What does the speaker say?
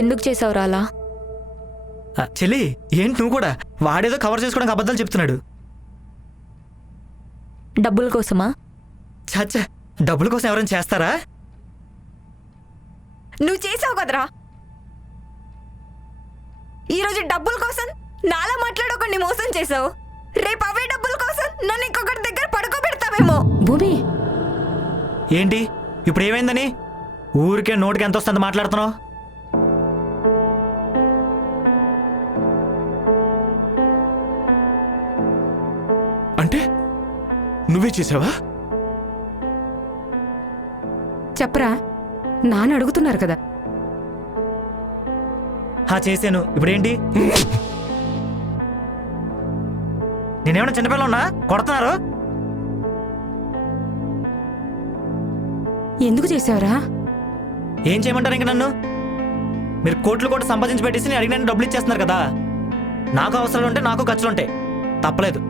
ఎందుకు చేసావురా అలా? చెల్లి ఏంటి నువ్వు కూడా? వాడేదో కవర్ చేసుకోవడానికి అబద్ధాలు చెప్తున్నాడు. డబ్బుల కోసమా? చచ్చా, డబ్బుల కోసం ఎవరైనా చేస్తారా? నువ్వు చేసావు కదరా. ఈరోజు డబ్బుల కోసం నాలా మాట్లాడకుండా మోసం చేసావు. రేపు అవే డబ్బుల కోసం నన్ను ఇంకొకరి దగ్గర పడుకోబెడతావేమో. భూమి, ఏంటి ఇప్పుడు ఏమైందని ఊరికే నోటికి ఎంత వస్తుంది మాట్లాడుతున్నావు? అంటే నువ్వే చేసావా? చెప్పరా, నాన్న అడుగుతున్నారు కదా. చేశాను. ఇప్పుడేంటి? నేనేమన్నా చిన్నపిల్ల ఉన్నా కొడుతున్నారు? ఎందుకు చేసావురా? ఏం చేయమంటారు ఇంక నన్ను? మీరు కోట్లు సంపాదించి పెట్టేసి నేను అడిగిన డబ్బులు ఇచ్చేస్తున్నారు కదా. నాకు అవసరాలు ఉంటే నాకు ఖర్చులు ఉంటాయి, తప్పలేదు.